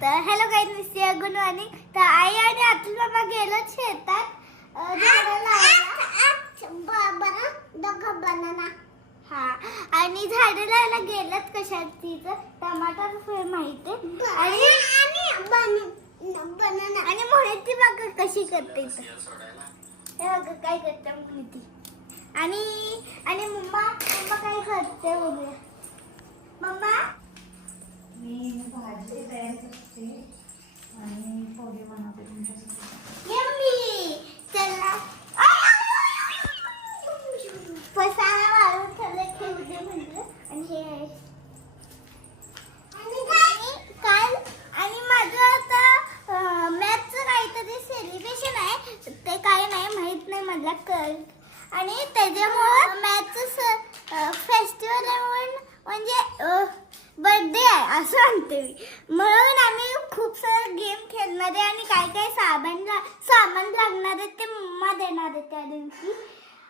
तर हॅलो काही नसते गुड मॉर्निंग तर आई आणि अतुल मामा गेलो शेतात. लावायला हा. आणि झाडं लावायला गेलं कशात तिचं टमाटर फळ माहिती आणि आणि मोहिती बघा कशी करते. हे बघा काय करते मोहिती. आणि आणि मम्मा मम्मा काय करते बघूया. मम्मा मी भाजी तयार करते आणि पोहे बनवते तुमच्यासाठी यम्मी चला पसारा मारून ठेवलं ठेवू दे म्हटलं आणि हे आहे. आणि काल आणि माझं आता मॅथचं काहीतरी सेलिब्रेशन आहे ते काय नाही माहीत नाही मला कळ आणि त्याच्यामुळं मॅथचं फेस्टिवल आहे म्हणून म्हणजे बर्थडे आहे असं म्हणते मी. म्हणून आम्ही खूप सारे गेम खेळणार आहे आणि काय काय साबण ला- सामान लागणार आहे ते मम्मा देणार आहे त्या दिवशी.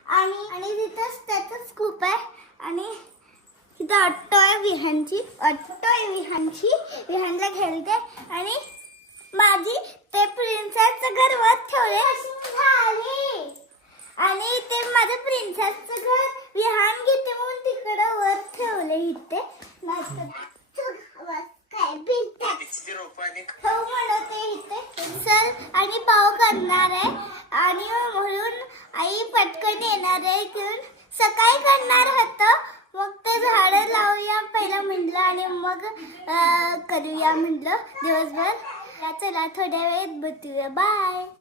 आणि आणि तिथंच त्याचंच खूप आहे. आणि तिथं ऑटो आहे विहानची ऑटो आहे विहानची विहानला खेळते आणि माझी ते प्रिन्सेसचं घर वर ठेवले झाली आणि ते माझं प्रिन्सेसचं घर विहान घेते म्हणून तिकडं वर ठेवले इथे. किती हो म्हणते इथे. सर आणि पाव करणार आहे. आणि म्हणून आई पटकन येणार आहे घेऊन सकाळी करणार होतं. मग ते झाडं लावूया पहिला म्हटलं आणि मग करूया म्हटलं दिवसभर. चला थोड्या वेळेत बघूया. बाय.